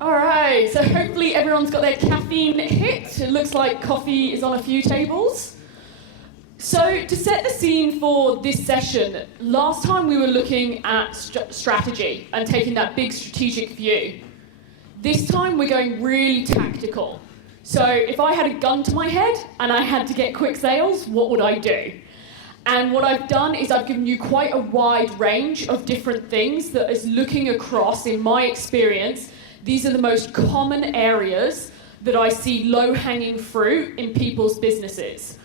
All right, so hopefully everyone's got their caffeine hit. It looks like coffee is on a few tables. So to set the scene for this session, last time we were looking at strategy and taking that big strategic view. This time we're going really tactical. So if I had a gun to my head and I had to get quick sales, what would I do? And what I've done is I've given you quite a wide range of different things that is looking across, in my experience, these are the most common areas that I see low-hanging fruit in people's businesses.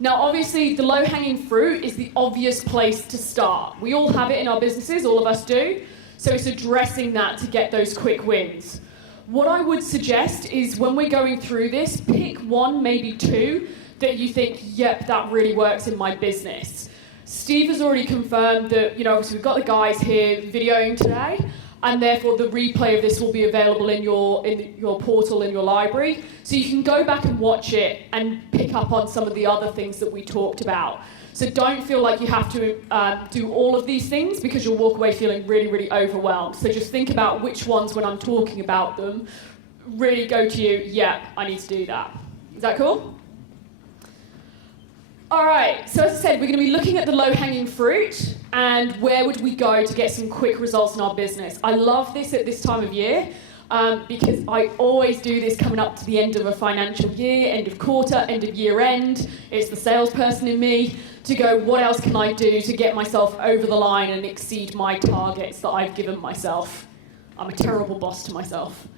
Now, obviously, the low-hanging fruit is the obvious place to start. We all have it in our businesses, all of us do, so it's addressing that to get those quick wins. What I would suggest is when we're going through this, pick one, maybe two, that you think, yep, that really works in my business. Steve has already confirmed that, obviously we've got the guys here videoing today, and therefore the replay of this will be available in your portal, in your library. So you can go back and watch it and pick up on some of the other things that we talked about. So don't feel like you have to do all of these things, because you'll walk away feeling really, really overwhelmed. So just think about which ones, when I'm talking about them, really go to you, yeah, I need to do that. Is that cool? All right, so as I said, we're going to be looking at the low-hanging fruit and where would we go to get some quick results in our business. I love this at this time of year because I always do this coming up to the end of a financial year, end of quarter, end of year end. It's the salesperson in me to go, what else can I do to get myself over the line and exceed my targets that I've given myself? I'm a terrible boss to myself.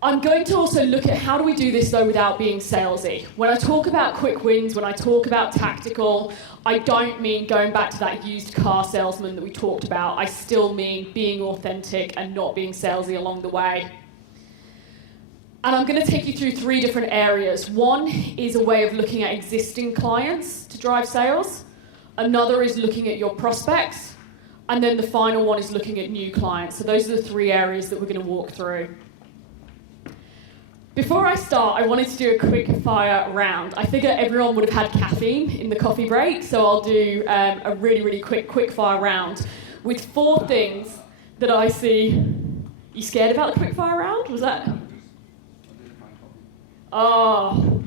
I'm going to also look at how do we do this, though, without being salesy. When I talk about quick wins, when I talk about tactical, I don't mean going back to that used car salesman that we talked about. I still mean being authentic and not being salesy along the way. And I'm going to take you through three different areas. One is a way of looking at existing clients to drive sales. Another is looking at your prospects. And then the final one is looking at new clients. So those are the three areas that we're going to walk through. Before I start, I wanted to do a quick fire round. I figure everyone would have had caffeine in the coffee break, so I'll do a really, really quick fire round with 4 things that I see. You scared about the quick fire round? Was that? Oh,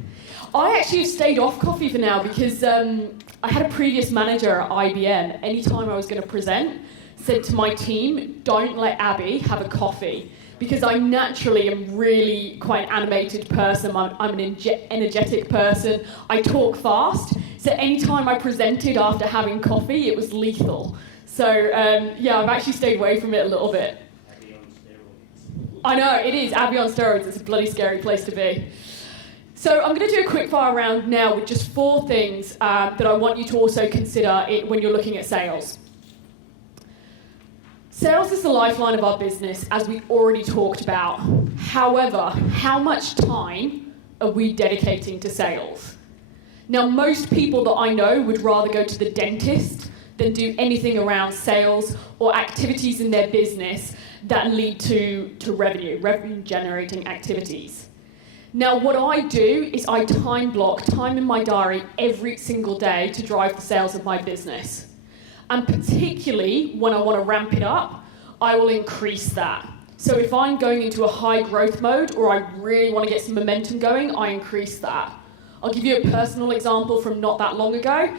I actually have stayed off coffee for now because I had a previous manager at IBM. Anytime I was going to present, said to my team, don't let Abbie have a coffee. Because I naturally am really quite an animated person, I'm an energetic person, I talk fast, so anytime I presented after having coffee, it was lethal. So yeah, I've actually stayed away from it a little bit. Abbie on steroids. I know, it is, Abbie on steroids, it's a bloody scary place to be. So I'm going to do a quick fire round now with just 4 things that I want you to also consider when you're looking at sales. Sales is the lifeline of our business, as we already talked about. However, how much time are we dedicating to sales? Now, most people that I know would rather go to the dentist than do anything around sales or activities in their business that lead to revenue-generating activities. Now, what I do is I time block time in my diary every single day to drive the sales of my business. And particularly when I want to ramp it up, I will increase that. So if I'm going into a high growth mode or I really want to get some momentum going, I increase that. I'll give you a personal example from not that long ago.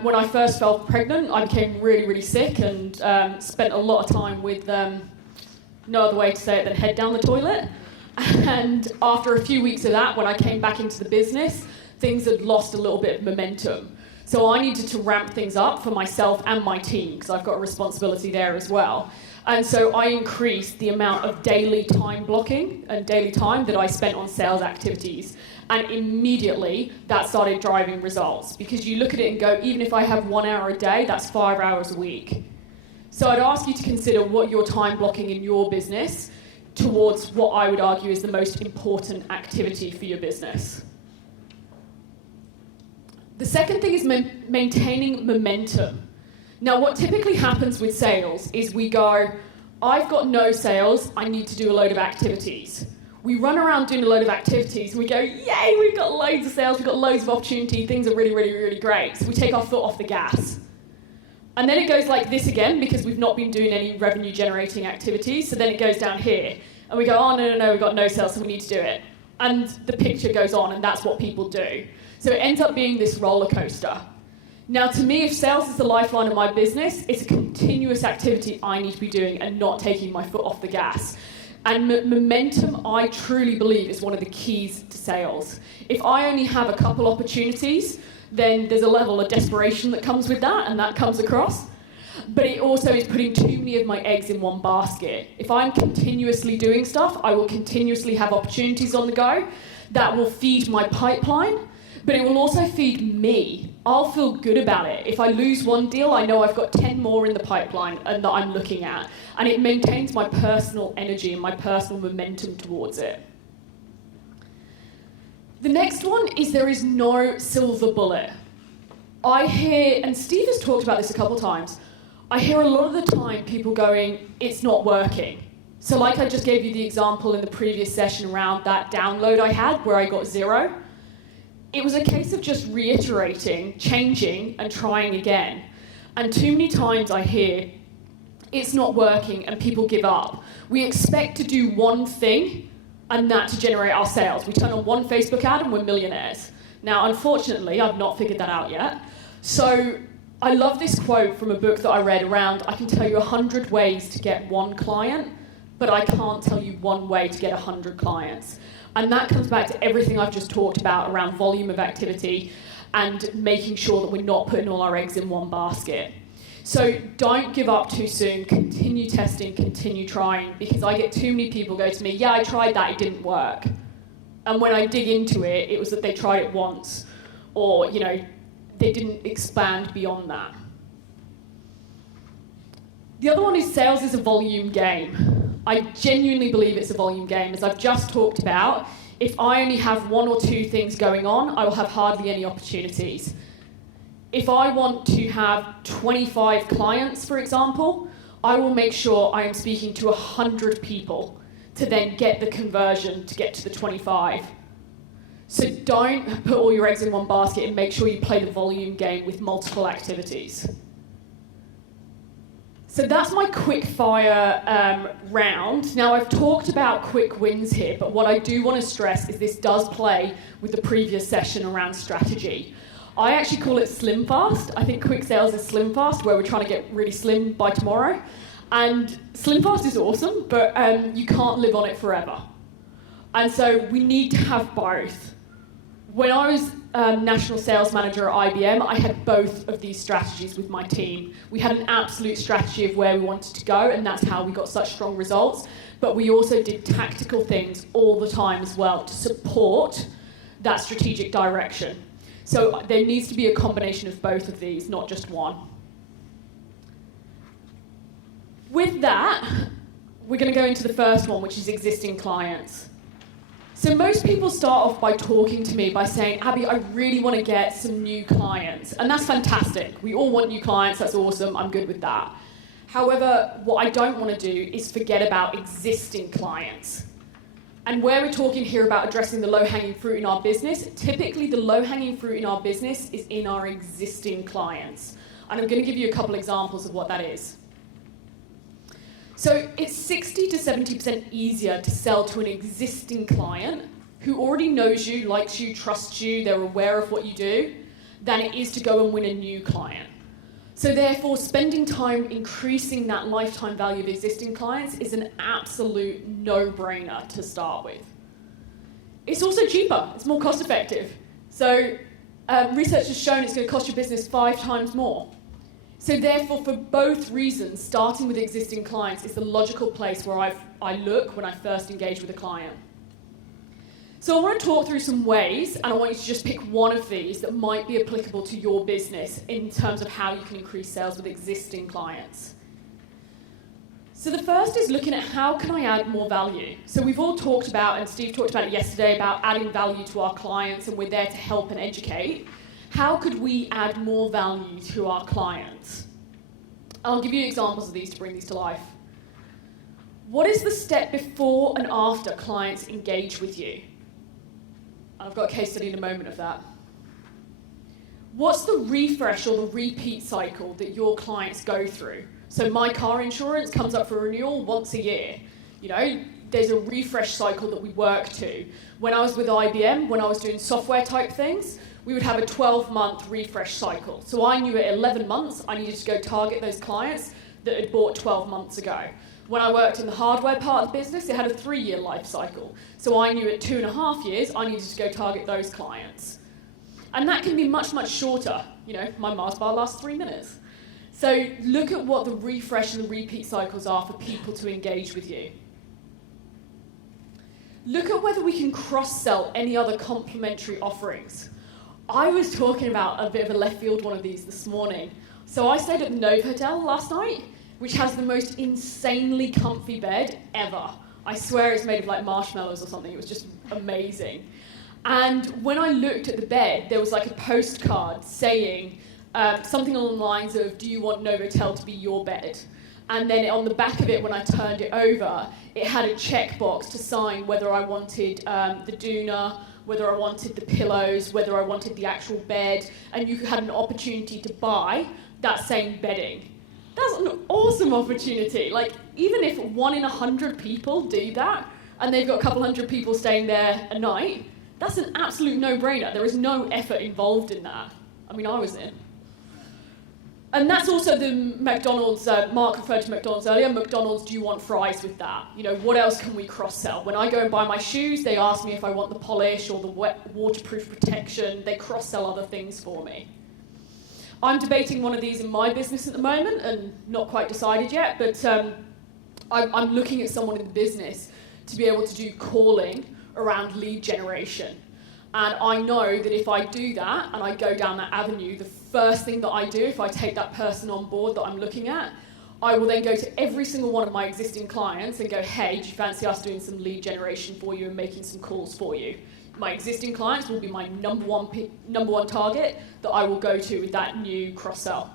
When I first fell pregnant, I became really, really sick and spent a lot of time with, no other way to say it than head down the toilet. And after a few weeks of that, when I came back into the business, things had lost a little bit of momentum. So I needed to ramp things up for myself and my team, because I've got a responsibility there as well. And so I increased the amount of daily time blocking and daily time that I spent on sales activities. And immediately that started driving results, because you look at it and go, even if I have 1 hour a day, that's 5 hours a week. So I'd ask you to consider what you're time blocking in your business towards what I would argue is the most important activity for your business. The second thing is maintaining momentum. Now, what typically happens with sales is we go, I've got no sales, I need to do a load of activities. We run around doing a load of activities and we go, yay, we've got loads of sales, we've got loads of opportunity, things are really, really, really great. So we take our foot off the gas. And then it goes like this again because we've not been doing any revenue generating activities. So then it goes down here and we go, oh, no, we've got no sales, so we need to do it. And the picture goes on and that's what people do. So it ends up being this roller coaster. Now to me, if sales is the lifeline of my business, it's a continuous activity I need to be doing and not taking my foot off the gas. And momentum, I truly believe, is one of the keys to sales. If I only have a couple opportunities, then there's a level of desperation that comes with that, and that comes across. But it also is putting too many of my eggs in one basket. If I'm continuously doing stuff, I will continuously have opportunities on the go that will feed my pipeline, but it will also feed me. I'll feel good about it. If I lose one deal, I know I've got 10 more in the pipeline and that I'm looking at. And it maintains my personal energy and my personal momentum towards it. The next one is there is no silver bullet. I hear, and Steve has talked about this a couple times, I hear a lot of the time people going, it's not working. So like I just gave you the example in the previous session around that download I had where I got 0. It was a case of just reiterating, changing, and trying again. And too many times I hear, it's not working, and people give up. We expect to do one thing, and that to generate our sales. We turn on one Facebook ad and we're millionaires. Now, unfortunately, I've not figured that out yet. So I love this quote from a book that I read around, I can tell you 100 ways to get one client, but I can't tell you one way to get 100 clients. And that comes back to everything I've just talked about around volume of activity and making sure that we're not putting all our eggs in one basket. So don't give up too soon, continue testing, continue trying, because I get too many people go to me, yeah, I tried that, it didn't work. And when I dig into it, it was that they tried it once, or, they didn't expand beyond that. The other one is sales is a volume game. I genuinely believe it's a volume game. As I've just talked about, if I only have 1 or 2 things going on, I will have hardly any opportunities. If I want to have 25 clients, for example, I will make sure I am speaking to 100 people to then get the conversion to get to the 25. So don't put all your eggs in one basket and make sure you play the volume game with multiple activities. So that's my quick fire round. Now I've talked about quick wins here, but what I do want to stress is this does play with the previous session around strategy. I actually call it slim fast. I think quick sales is slim fast, where we're trying to get really slim by tomorrow. And slim fast is awesome, but you can't live on it forever. And so we need to have both. When I was national sales manager at IBM, I had both of these strategies with my team. We had an absolute strategy of where we wanted to go, and that's how we got such strong results. But we also did tactical things all the time as well to support that strategic direction. So there needs to be a combination of both of these, not just one. With that, we're going to go into the first one, which is existing clients. So most people start off by talking to me by saying, Abbie, I really want to get some new clients. And that's fantastic. We all want new clients. That's awesome. I'm good with that. However, what I don't want to do is forget about existing clients. And where we're talking here about addressing the low-hanging fruit in our business, typically the low-hanging fruit in our business is in our existing clients. And I'm going to give you a couple examples of what that is. So it's 60 to 70% easier to sell to an existing client who already knows you, likes you, trusts you, they're aware of what you do, than it is to go and win a new client. So therefore, spending time increasing that lifetime value of existing clients is an absolute no-brainer to start with. It's also cheaper, it's more cost-effective. So research has shown it's going to cost your business 5 times more. So therefore, for both reasons, starting with existing clients is the logical place where I look when I first engage with a client. So I want to talk through some ways, and I want you to just pick one of these that might be applicable to your business in terms of how you can increase sales with existing clients. So the first is looking at how can I add more value. So we've all talked about, and Steve talked about it yesterday, about adding value to our clients, and we're there to help and educate. How could we add more value to our clients? I'll give you examples of these to bring these to life. What is the step before and after clients engage with you? I've got a case study in a moment of that. What's the refresh or the repeat cycle that your clients go through? So my car insurance comes up for renewal once a year. You know, there's a refresh cycle that we work to. When I was with IBM, when I was doing software type things, we would have a 12-month refresh cycle. So I knew at 11 months, I needed to go target those clients that had bought 12 months ago. When I worked in the hardware part of the business, it had a 3-year life cycle. So I knew at 2.5 years, I needed to go target those clients. And that can be much, much shorter. You know, my Mars bar lasts 3 minutes. So look at what the refresh and the repeat cycles are for people to engage with you. Look at whether we can cross-sell any other complementary offerings. I was talking about a bit of a left field one of these this morning. So I stayed at the Nova Hotel last night, which has the most insanely comfy bed ever. I swear it's made of like marshmallows or something. It was just amazing. And when I looked at the bed, there was like a postcard saying something along the lines of, do you want Novotel to be your bed? And then on the back of it, when I turned it over, it had a checkbox to sign whether I wanted the doona, whether I wanted the pillows, whether I wanted the actual bed, and you had an opportunity to buy that same bedding. That's an awesome opportunity. Like, even if 1 in 100 people do that, and they've got a couple hundred people staying there a night, that's an absolute no-brainer. There is no effort involved in that. I mean, I was in. And that's also the McDonald's, Mark referred to McDonald's earlier, McDonald's, do you want fries with that? You know, what else can we cross-sell? When I go and buy my shoes, they ask me if I want the polish or the waterproof protection. They cross-sell other things for me. I'm debating one of these in my business at the moment and not quite decided yet, but I'm looking at someone in the business to be able to do calling around lead generation. And I know that if I do that and I go down that avenue, the first thing that I do, if I take that person on board that I'm looking at, I will then go to every single one of my existing clients and go, hey, do you fancy us doing some lead generation for you and making some calls for you? My existing clients will be my number one target that I will go to with that new cross-sell.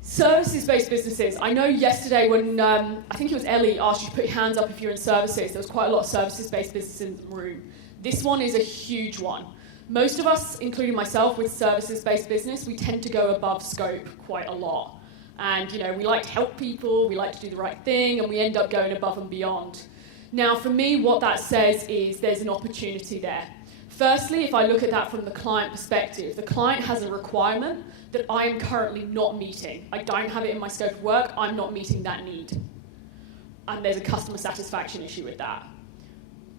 Services-based businesses. I know yesterday when, I think it was Ellie asked you to put your hands up if you're in services, there was quite a lot of services-based businesses in the room. This one is a huge one. Most of us, including myself, with services-based business, we tend to go above scope quite a lot. And, you know, we like to help people, we like to do the right thing, and we end up going above and beyond. Now, for me, what that says is there's an opportunity there. Firstly, if I look at that from the client perspective, the client has a requirement that I am currently not meeting. I don't have it in my scope of work, I'm not meeting that need. And there's a customer satisfaction issue with that.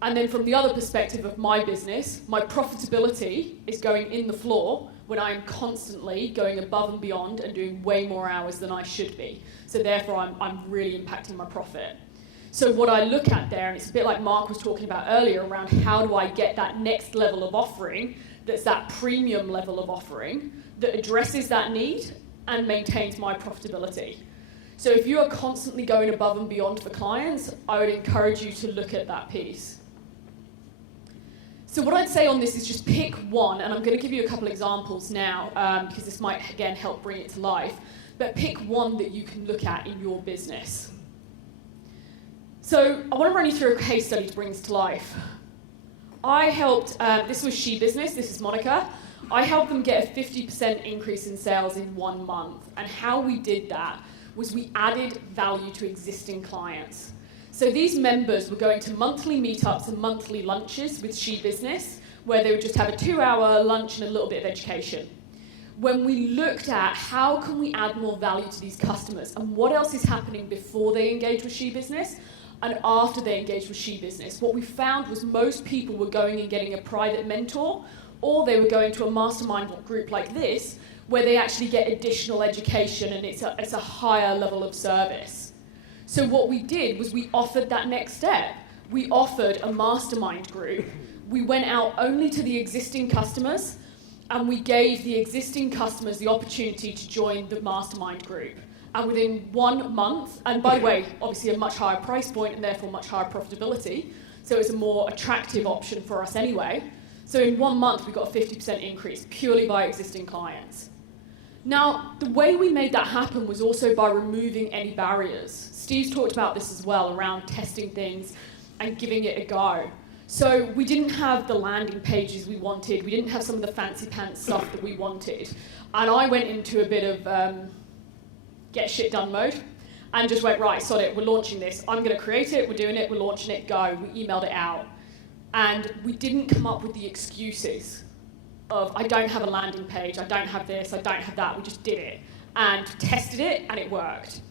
And then from the other perspective of my business, my profitability is going in the floor when I am constantly going above and beyond and doing way more hours than I should be. So therefore, I'm really impacting my profit. So what I look at there, and it's a bit like Mark was talking about earlier around how do I get that next level of offering, that's that premium level of offering, that addresses that need and maintains my profitability. So if you are constantly going above and beyond for clients, I would encourage you to look at that piece. So what I'd say on this is just pick one, and I'm going to give you a couple examples now, because this might, again, help bring it to life, but pick one that you can look at in your business. So I want to run you through a case study to bring this to life. I helped, this was She Business, this is Monica. I helped them get a 50% increase in sales in 1 month. And how we did that was we added value to existing clients. So these members were going to monthly meetups and monthly lunches with She Business, where they would just have a 2-hour lunch and a little bit of education. When we looked at how can we add more value to these customers and what else is happening before they engage with She Business, and after they engaged with She Business, what we found was most people were going and getting a private mentor, or they were going to a mastermind group like this, where they actually get additional education and it's a higher level of service. So what we did was we offered that next step. We offered a mastermind group. We went out only to the existing customers, and we gave the existing customers the opportunity to join the mastermind group. And within 1 month, and by the way, obviously a much higher price point and therefore much higher profitability, so it's a more attractive option for us anyway. So in 1 month, we got a 50% increase purely by existing clients. Now, the way we made that happen was also by removing any barriers. Steve's talked about this as well, around testing things and giving it a go. So we didn't have the landing pages we wanted. We didn't have some of the fancy pants stuff that we wanted. And I went into a bit of get shit done mode and just went, right, sod it, we're launching this. I'm going to create it, we're doing it, we're launching it, go. We emailed it out. And we didn't come up with the excuses of, I don't have a landing page, I don't have this, I don't have that. We just did it and tested it, and it worked.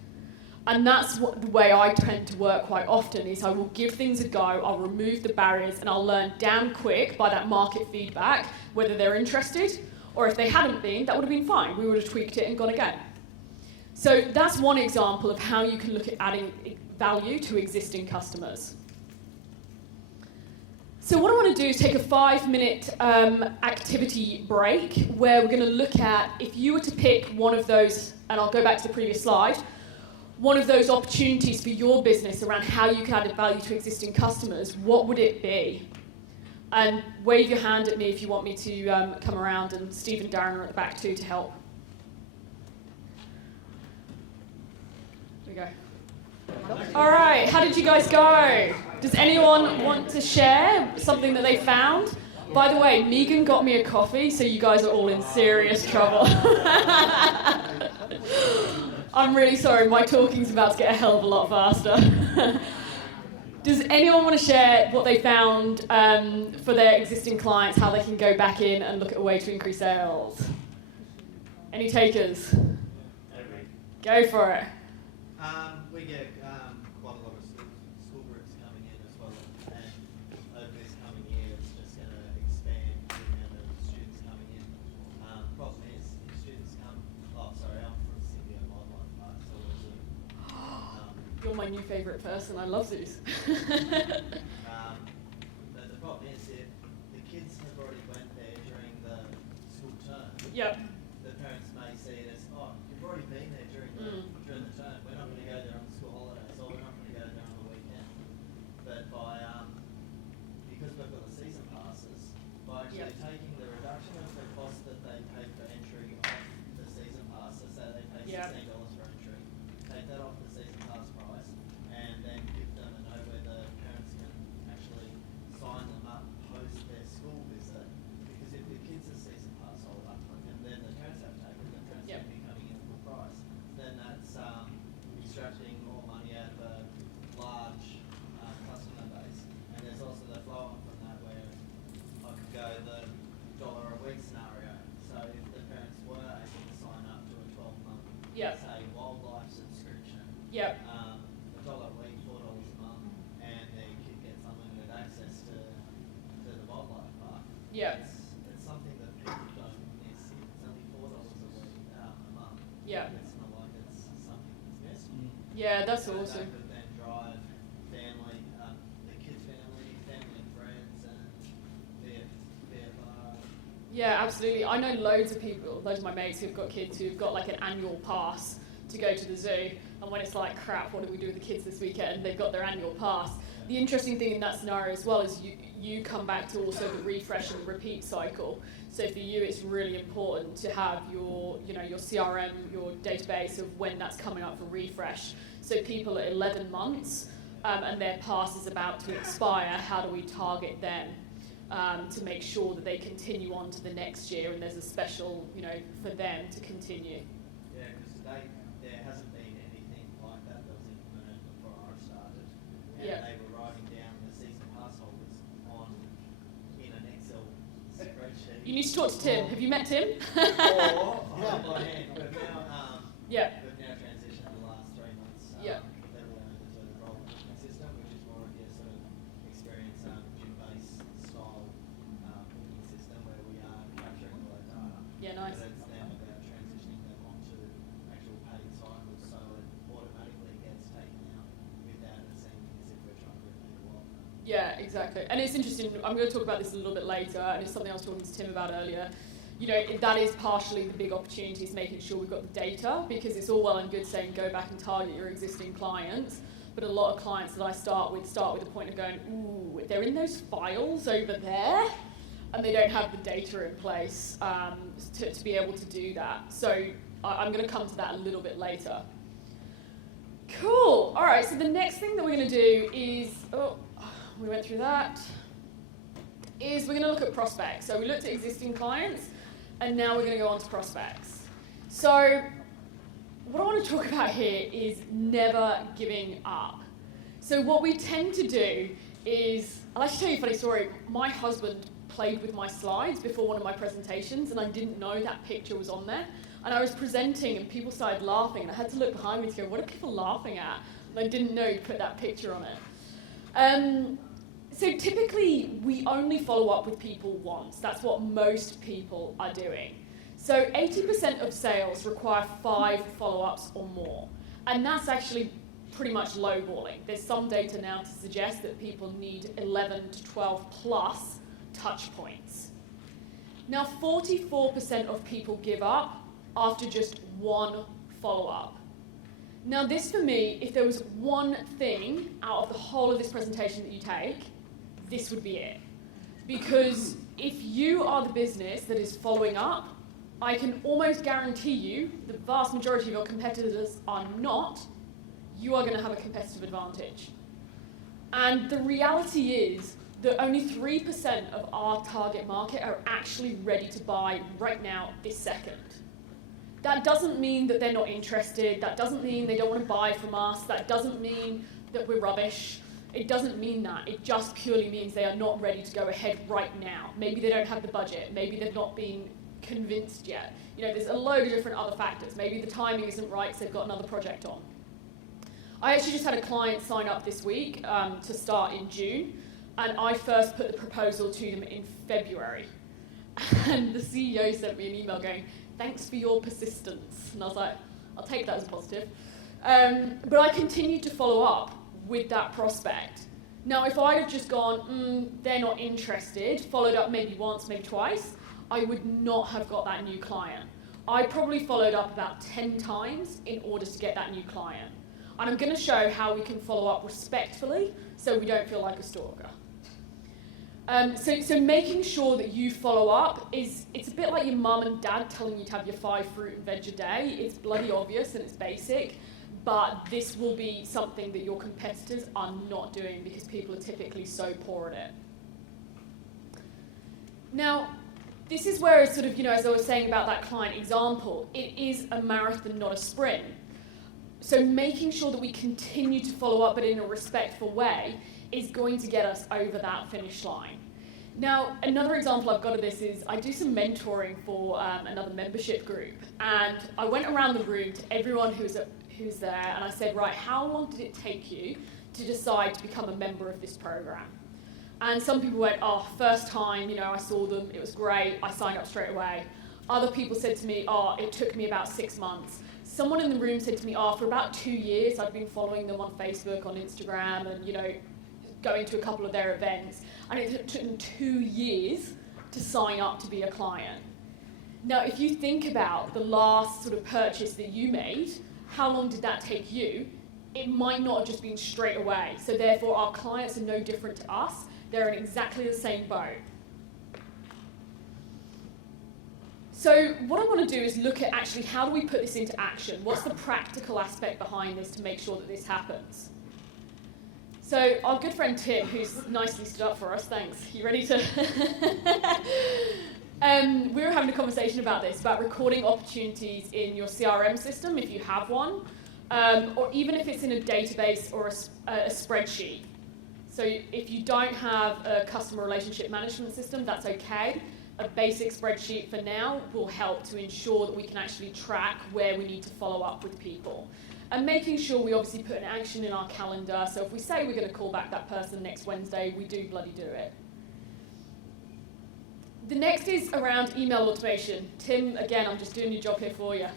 And that's the way I tend to work quite often, is I will give things a go, I'll remove the barriers, and I'll learn damn quick by that market feedback whether they're interested, or if they hadn't been, that would have been fine. We would have tweaked it and gone again. So that's one example of how you can look at adding value to existing customers. So what I want to do is take a 5-minute activity break where we're going to look at, if you were to pick one of those, and I'll go back to the previous slide, one of those opportunities for your business around how you can add value to existing customers, what would it be? And wave your hand at me if you want me to come around, and Steve and Darren are at the back too to help. There we go. All right, how did you guys go? Does anyone want to share something that they found? By the way, Megan got me a coffee, so you guys are all in serious trouble. I'm really sorry, my talking's about to get a hell of a lot faster. Does anyone want to share what they found for their existing clients, how they can go back in and look at a way to increase sales? Any takers? Go for it. We get quite a lot of school groups coming in as well, and over this coming year it's just going to expand the amount of students coming in. Problem is, if students come, I'm from Sydney Wildlife Park, so You're my new favourite person, I love these. but the problem is, if the kids have already went there during the school term, Yep. the parents may see it as, oh, you've already been there during the term, we're not going to go there on the school holidays, or we're not going to go there on the weekend. But by, because we've got the season passes, by actually taking the reduction of the cost that they pay for entry off the season pass, so say they pay $16 for entry, take that off the season pass price, and then give them a note where the parents can actually sign them up post their school visit. Because if the kid's a season pass holder, and then the parents have taken, the parents will be coming in at full price, then that's extracting more money out of a large customer base. And there's also the flow on from that where I could go the $1 a week scenario. So if the parents were able to sign up to a 12-month, say, wildlife subscription, $1 a week, $4 a month, and their kid gets unlimited access to the wildlife park. It's something that people don't miss. It's only $4 a week a month. It's not like it's something that's missed. Yeah, that's So awesome. that could then drive family, the kids' family and friends, and their Yeah, absolutely. I know loads of people, loads of my mates who've got kids who've got like an annual pass to go to the zoo, and when it's like, crap, what do we do with the kids this weekend? They've got their annual pass. The interesting thing in that scenario as well is you come back to also the refresh and the repeat cycle. So for you, it's really important to have your CRM, your database of when that's coming up for refresh. So people at 11 months and their pass is about to expire, how do we target them to make sure that they continue on to the next year, and there's a special, for them to continue. Yeah, because to date there hasn't been anything like that was implemented before I started, and they were writing down the season pass holders in an Excel spreadsheet. You need to talk to Tim. Have you met Tim? Or by hand. We've now transitioned in the last 3 months. That we only do the role management system, which is more of your sort of experience gym-based style booking system where we are capturing all that data. Yeah, nice. But it's now about transitioning them onto actual paid cycles, so it automatically gets taken out without it seeming as if we're trying to repeat a lot. Yeah, exactly. And it's interesting, I'm going to talk about this a little bit later, and it's something I was talking to Tim about earlier. That is partially the big opportunity, is making sure we've got the data, because it's all well and good saying go back and target your existing clients, but a lot of clients that I start with the point of going, ooh, they're in those files over there, and they don't have the data in place to be able to do that. So I'm going to come to that a little bit later. Cool. All right, so the next thing that we're going to do is, we went through that. is we're going to look at prospects. So we looked at existing clients, and now we're going to go on to prospects. So what I want to talk about here is never giving up. So what we tend to do is, I'll actually tell you a funny story. My husband played with my slides before one of my presentations, and I didn't know that picture was on there. And I was presenting, and people started laughing, and I had to look behind me to go, what are people laughing at? And I didn't know he'd put that picture on it. So typically, we only follow up with people once. That's what most people are doing. So 80% of sales require 5 follow-ups or more. And that's actually pretty much lowballing. There's some data now to suggest that people need 11 to 12 plus touch points. Now, 44% of people give up after just 1 follow-up. Now, this for me, if there was one thing out of the whole of this presentation that you take, this would be it. Because if you are the business that is following up, I can almost guarantee you the vast majority of your competitors are not. You are going to have a competitive advantage. And the reality is that only 3% of our target market are actually ready to buy right now, this second. That doesn't mean that they're not interested. That doesn't mean they don't want to buy from us. That doesn't mean that we're rubbish. It doesn't mean that. It just purely means they are not ready to go ahead right now. Maybe they don't have the budget. Maybe they've not been convinced yet. You know, there's a load of different other factors. Maybe the timing isn't right, so they've got another project on. I actually just had a client sign up this week to start in June, and I first put the proposal to them in February. And the CEO sent me an email going, thanks for your persistence. And I was like, I'll take that as a positive. But I continued to follow up with that prospect. Now, if I'd have just gone, they're not interested, followed up maybe once, maybe twice, I would not have got that new client. I probably followed up about 10 times in order to get that new client. And I'm going to show how we can follow up respectfully so we don't feel like a stalker. So making sure that you follow up it's a bit like your mum and dad telling you to have your 5 fruit and veg a day. It's bloody obvious and it's basic, but this will be something that your competitors are not doing because people are typically so poor at it. Now, this is where it's sort of, as I was saying about that client example, it is a marathon, not a sprint. So making sure that we continue to follow up, but in a respectful way, is going to get us over that finish line. Now, another example I've got of this is I do some mentoring for another membership group, and I went around the room to everyone who's there, and I said, right, how long did it take you to decide to become a member of this program? And some people went, first time, I saw them, it was great, I signed up straight away. Other people said to me, it took me about 6 months. Someone in the room said to me, for about 2 years, I've been following them on Facebook, on Instagram, and, going to a couple of their events. And it took them 2 years to sign up to be a client. Now, if you think about the last sort of purchase that you made, how long did that take you? It might not have just been straight away. So therefore, our clients are no different to us. They're in exactly the same boat. So what I want to do is look at actually how do we put this into action? What's the practical aspect behind this to make sure that this happens? So our good friend Tim, who's nicely stood up for us, thanks. You ready to? We were having a conversation about this, about recording opportunities in your CRM system, if you have one, or even if it's in a database or a spreadsheet. So if you don't have a customer relationship management system, that's okay. A basic spreadsheet for now will help to ensure that we can actually track where we need to follow up with people. And making sure we obviously put an action in our calendar. So if we say we're going to call back that person next Wednesday, we do bloody do it. The next is around email automation. Tim, again, I'm just doing your job here for you.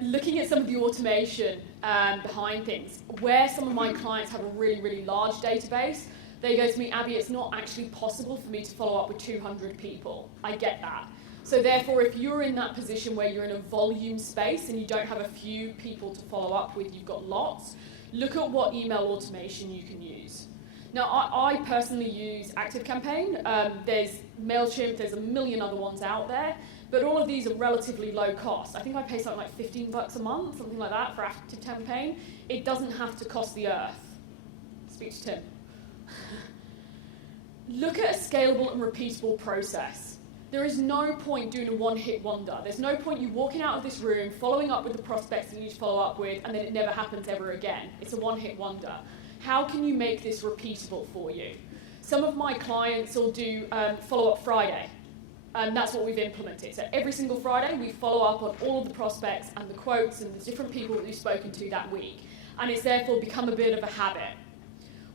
Looking at some of the automation behind things. Where some of my clients have a really, really large database, they go to me, Abbie, it's not actually possible for me to follow up with 200 people. I get that. So therefore, if you're in that position where you're in a volume space and you don't have a few people to follow up with, you've got lots, look at what email automation you can use. Now, I personally use ActiveCampaign. There's MailChimp, there's a million other ones out there, but all of these are relatively low cost. I think I pay something like $15 a month, something like that, for ActiveCampaign. It doesn't have to cost the earth. Speak to Tim. look at a scalable and repeatable process. There is no point doing a one-hit wonder. There's no point you walking out of this room, following up with the prospects that you need to follow up with, and then it never happens ever again. It's a one-hit wonder. How can you make this repeatable for you? Some of my clients will do follow-up Friday, and that's what we've implemented. So every single Friday, we follow up on all of the prospects and the quotes and the different people that we've spoken to that week. And it's therefore become a bit of a habit.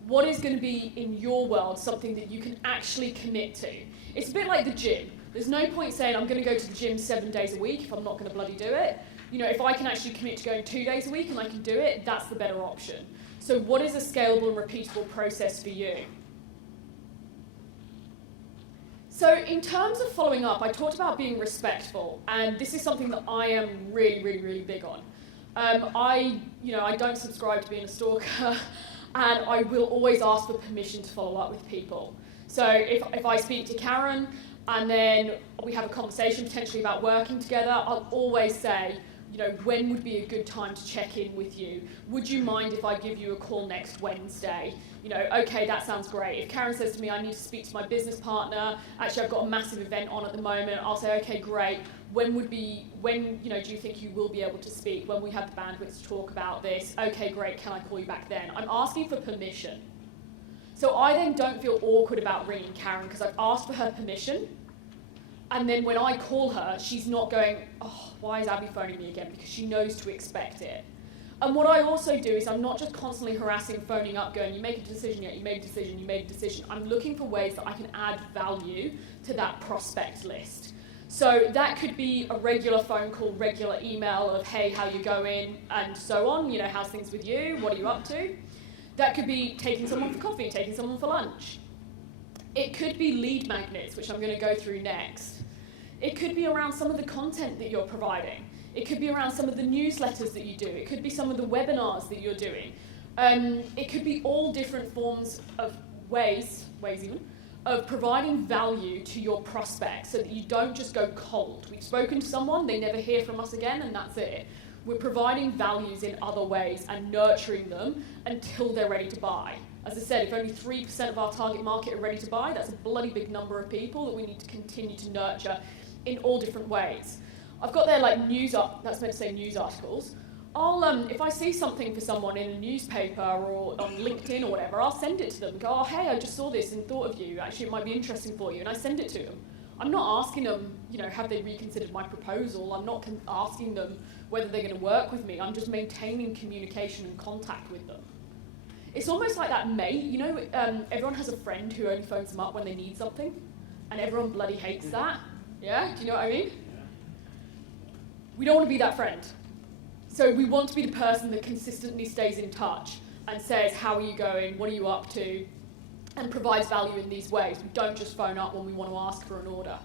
What is going to be in your world something that you can actually commit to? It's a bit like the gym. There's no point saying I'm going to go to the gym 7 days a week if I'm not going to bloody do it. You know, if I can actually commit to going 2 days a week and I can do it, that's the better option. So what is a scalable and repeatable process for you? So in terms of following up, I talked about being respectful, and this is something that I am really, really, really big on. I don't subscribe to being a stalker, and I will always ask for permission to follow up with people. So if I speak to Karen, and then we have a conversation potentially about working together, I'll always say, when would be a good time to check in with you? Would you mind if I give you a call next Wednesday? Okay, that sounds great. If Karen says to me, I need to speak to my business partner, actually I've got a massive event on at the moment, I'll say, okay, great. When do you think you will be able to speak? When we have the bandwidth to talk about this? Okay, great, can I call you back then? I'm asking for permission. So I then don't feel awkward about ringing Karen because I've asked for her permission. And then when I call her, she's not going, oh, why is Abbie phoning me again? Because she knows to expect it. And what I also do is I'm not just constantly harassing, phoning up, going, you make a decision yet, you made a decision, you made a decision. I'm looking for ways that I can add value to that prospect list. So that could be a regular phone call, regular email of, hey, how you going, and so on. How's things with you? What are you up to? That could be taking someone for coffee, taking someone for lunch. It could be lead magnets, which I'm going to go through next. It could be around some of the content that you're providing. It could be around some of the newsletters that you do. It could be some of the webinars that you're doing. It could be all different forms of ways even, of providing value to your prospects so that you don't just go cold. We've spoken to someone, they never hear from us again, and that's it. We're providing values in other ways and nurturing them until they're ready to buy. As I said, if only 3% of our target market are ready to buy, that's a bloody big number of people that we need to continue to nurture in all different ways. I've got there news articles. If I see something for someone in a newspaper or on LinkedIn or whatever, I'll send it to them and go, oh, hey, I just saw this and thought of you. Actually, it might be interesting for you. And I send it to them. I'm not asking them, have they reconsidered my proposal? I'm not asking them whether they're going to work with me. I'm just maintaining communication and contact with them. It's almost like that mate, everyone has a friend who only phones them up when they need something, and everyone bloody hates that. Yeah? Do you know what I mean? We don't want to be that friend. So we want to be the person that consistently stays in touch and says, how are you going? What are you up to? And provides value in these ways. We don't just phone up when we want to ask for an order.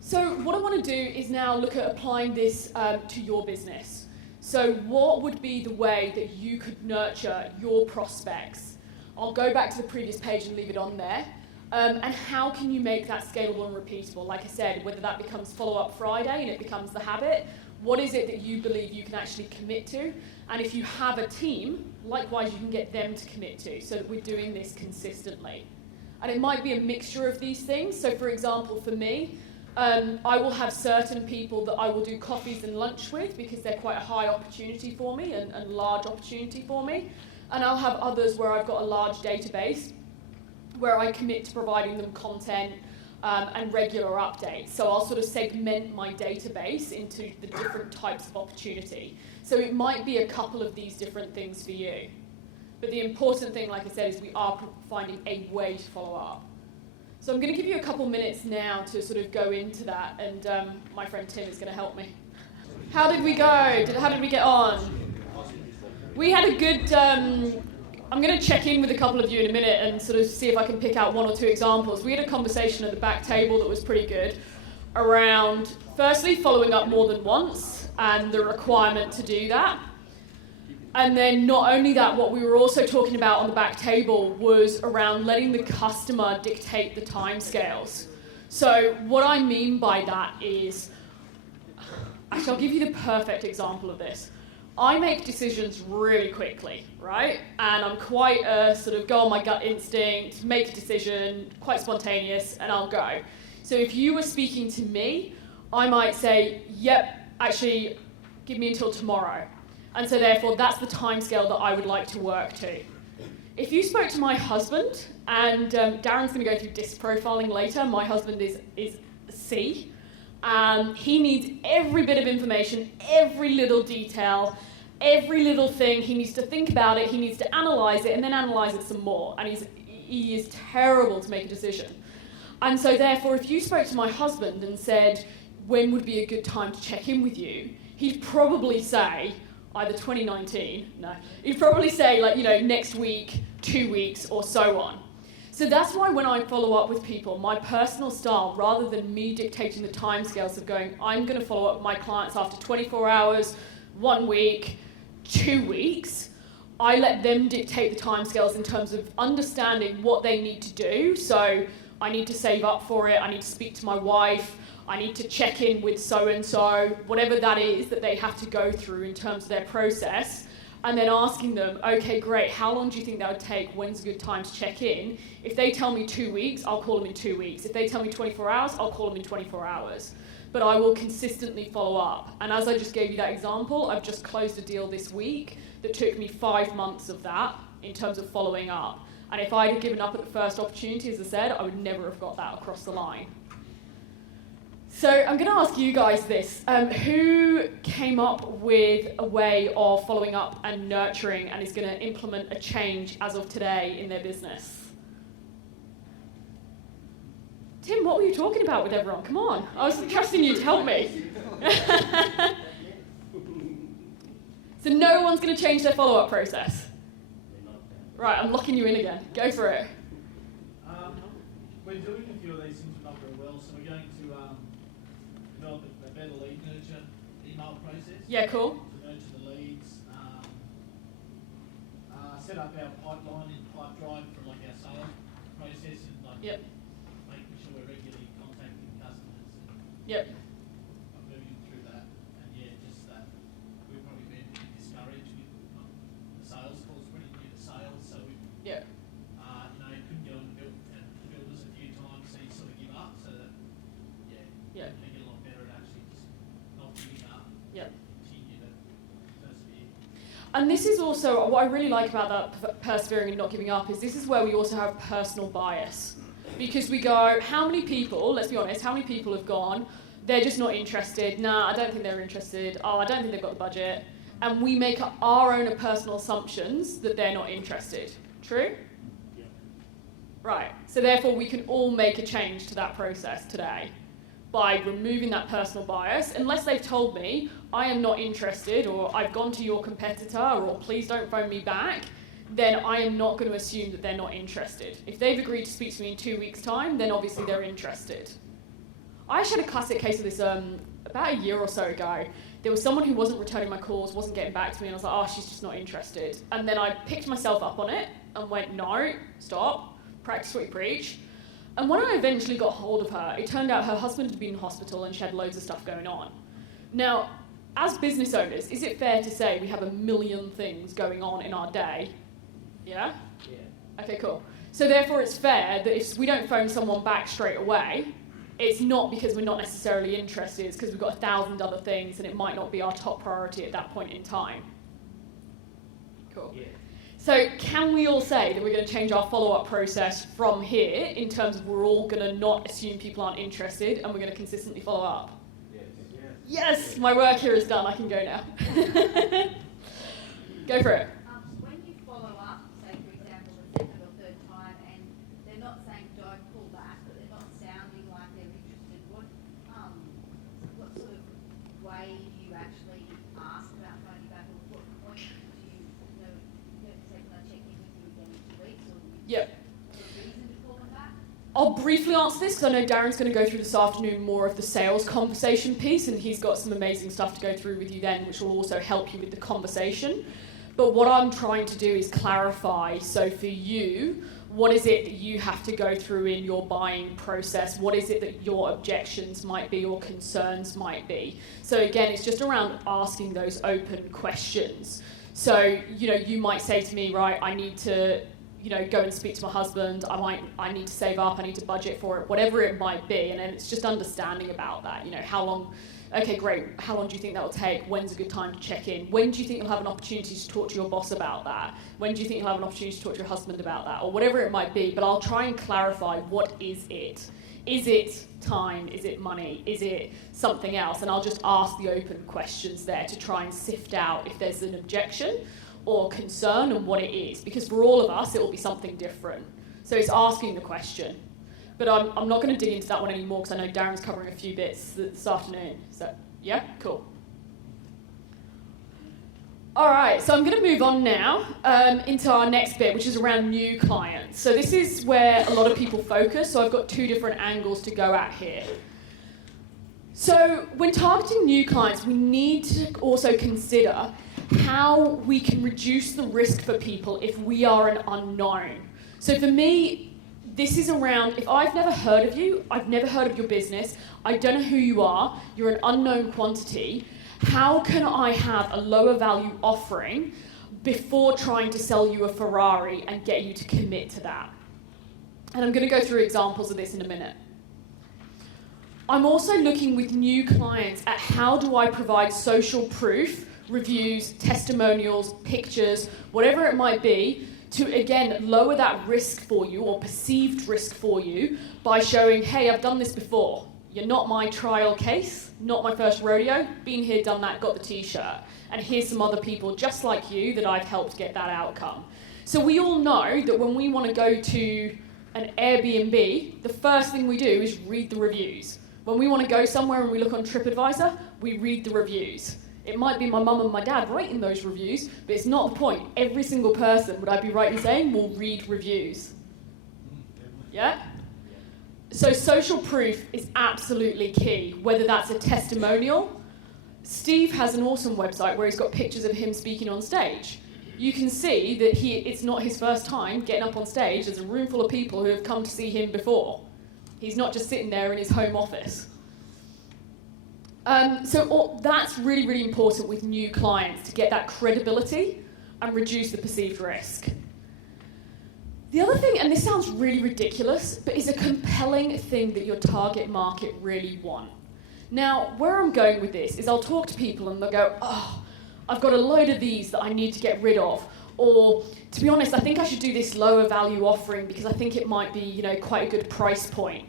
So what I want to do is now look at applying this to your business. So what would be the way that you could nurture your prospects? I'll go back to the previous page and leave it on there. And how can you make that scalable and repeatable? Like I said, whether that becomes follow-up Friday and it becomes the habit, what is it that you believe you can actually commit to? And if you have a team, likewise, you can get them to commit to so that we're doing this consistently. And it might be a mixture of these things. So for example, for me, I will have certain people that I will do coffees and lunch with because they're quite a high opportunity for me and large opportunity for me. And I'll have others where I've got a large database where I commit to providing them content and regular updates. So I'll sort of segment my database into the different types of opportunity. So it might be a couple of these different things for you. But the important thing, like I said, is we are finding a way to follow up. So I'm going to give you a couple minutes now to sort of go into that, and my friend Tim is going to help me. How did we go? How did we get on? We had a good... I'm going to check in with a couple of you in a minute and sort of see if I can pick out one or two examples. We had a conversation at the back table that was pretty good around, firstly, following up more than once and the requirement to do that. And then not only that, what we were also talking about on the back table was around letting the customer dictate the timescales. So what I mean by that is, actually I'll give you the perfect example of this. I make decisions really quickly, right? And I'm quite a sort of go on my gut instinct, make a decision, quite spontaneous, and I'll go. So if you were speaking to me, I might say, yep, actually, give me until tomorrow. And so therefore, that's the timescale that I would like to work to. If you spoke to my husband, and Darren's going to go through disc profiling later, my husband is C. He needs every bit of information, every little detail, every little thing. He needs to think about it, he needs to analyse it, and then analyse it some more. And he is terrible to make a decision. And so therefore, if you spoke to my husband and said, when would be a good time to check in with you, he'd probably say, either 2019, no, he'd probably say, like, next week, 2 weeks, or so on. So that's why when I follow up with people, my personal style, rather than me dictating the timescales of going, I'm going to follow up with my clients after 24 hours, 1 week, 2 weeks, I let them dictate the timescales in terms of understanding what they need to do. So I need to save up for it, I need to speak to my wife, I need to check in with so-and-so, whatever that is that they have to go through in terms of their process, and then asking them, okay, great, how long do you think that would take? When's a good time to check in? If they tell me 2 weeks, I'll call them in 2 weeks. If they tell me 24 hours, I'll call them in 24 hours. But I will consistently follow up. And as I just gave you that example, I've just closed a deal this week that took me 5 months of that in terms of following up. And if I'd have given up at the first opportunity, as I said, I would never have got that across the line. So I'm going to ask you guys this. Who came up with a way of following up and nurturing and is going to implement a change as of today in their business? Tim, what were you talking about with everyone? Come on. I was trusting you to help me. So no one's going to change their follow-up process? Right, I'm locking you in again. Go for it. We're doing a few of these things, but not very well, so we're going to develop a better lead nurture email process. Yeah, cool. To nurture the leads. Set up our pipeline and pipe drive for like our sales process and like making sure we're regularly contacting customers and moving through that. And yeah, just that we've probably been discouraged with the sales calls, pretty new to sales, so we couldn't get on the builders a few times, so you sort of give up, so that they get a lot better at actually just not giving up. Continue to persevere. And this is also, what I really like about that persevering and not giving up is this is where we also have personal bias. Because we go, how many people, let's be honest, how many people have gone, they're just not interested, nah, I don't think they're interested, oh, I don't think they've got the budget, and we make up our own personal assumptions that they're not interested. True? Yeah. Right, so therefore we can all make a change to that process today by removing that personal bias. Unless they've told me, I am not interested, or I've gone to your competitor, or please don't phone me back, then I am not going to assume that they're not interested. If they've agreed to speak to me in 2 weeks' time, then obviously they're interested. I actually had a classic case of this about a year or so ago. There was someone who wasn't returning my calls, wasn't getting back to me, and I was like, oh, she's just not interested. And then I picked myself up on it and went, no, stop, practice what you preach. And when I eventually got hold of her, it turned out her husband had been in hospital and she had loads of stuff going on. Now, as business owners, is it fair to say we have a million things going on in our day? Yeah? Yeah. Okay, cool. So therefore it's fair that if we don't phone someone back straight away, it's not because we're not necessarily interested, it's because we've got 1,000 other things and it might not be our top priority at that point in time. Cool. Yeah. So can we all say that we're going to change our follow-up process from here in terms of we're all going to not assume people aren't interested and we're going to consistently follow up? Yes. Yes, my work here is done. I can go now. Go for it. When you follow up, say for example the second or third time, and they're not saying don't pull back, but they're not sounding like they're interested, what sort of way do you actually ask about phoning back, or what point do you say, can I check in with you again in 2 weeks, or Yep. is there a reason to call them back? I'll briefly answer this because I know Darren's going to go through this afternoon more of the sales conversation piece, and he's got some amazing stuff to go through with you then, which will also help you with the conversation. But what I'm trying to do is clarify, so for you, What is it that you have to go through in your buying process? What is it that your objections might be or concerns might be? So again, it's just around asking those open questions. So, you might say to me, right, I need to, go and speak to my husband. I need to save up. I need to budget for it, whatever it might be. And then it's just understanding about that. How long, okay, great. How long do you think that will take? When's a good time to check in? When do you think you'll have an opportunity to talk to your boss about that? When do you think you'll have an opportunity to talk to your husband about that? Or whatever it might be. But I'll try and clarify, what is it? Is it time? Is it money? Is it something else? And I'll just ask the open questions there to try and sift out if there's an objection or concern and what it is. Because for all of us, it will be something different. So it's asking the question. But I'm not going to dig into that one anymore because I know Darren's covering a few bits this afternoon. So, yeah? Cool. All right, so I'm going to move on now into our next bit, which is around new clients. So this is where a lot of people focus, so I've got two different angles to go at here. So when targeting new clients, we need to also consider how we can reduce the risk for people if we are an unknown. So for me, this is around, if I've never heard of you, I've never heard of your business, I don't know who you are, you're an unknown quantity, how can I have a lower value offering before trying to sell you a Ferrari and get you to commit to that? And I'm going to go through examples of this in a minute. I'm also looking with new clients at how do I provide social proof, reviews, testimonials, pictures, whatever it might be, to again lower that risk for you or perceived risk for you by showing, hey, I've done this before. You're not my trial case, not my first rodeo, been here, done that, got the t-shirt. And here's some other people just like you that I've helped get that outcome. So we all know that when we want to go to an Airbnb, the first thing we do is read the reviews. When we want to go somewhere and we look on TripAdvisor, we read the reviews. It might be my mum and my dad writing those reviews, but it's not the point. Every single person, would I be right in saying, will read reviews? Yeah? So social proof is absolutely key, whether that's a testimonial. Steve has an awesome website where he's got pictures of him speaking on stage. You can see that it's not his first time getting up on stage. There's a room full of people who have come to see him before. He's not just sitting there in his home office. So that's really, really important with new clients to get that credibility and reduce the perceived risk. The other thing, and this sounds really ridiculous, but is a compelling thing that your target market really want. Now, where I'm going with this is I'll talk to people and they'll go, oh, I've got a load of these that I need to get rid of. Or, to be honest, I think I should do this lower value offering because I think it might be, quite a good price point.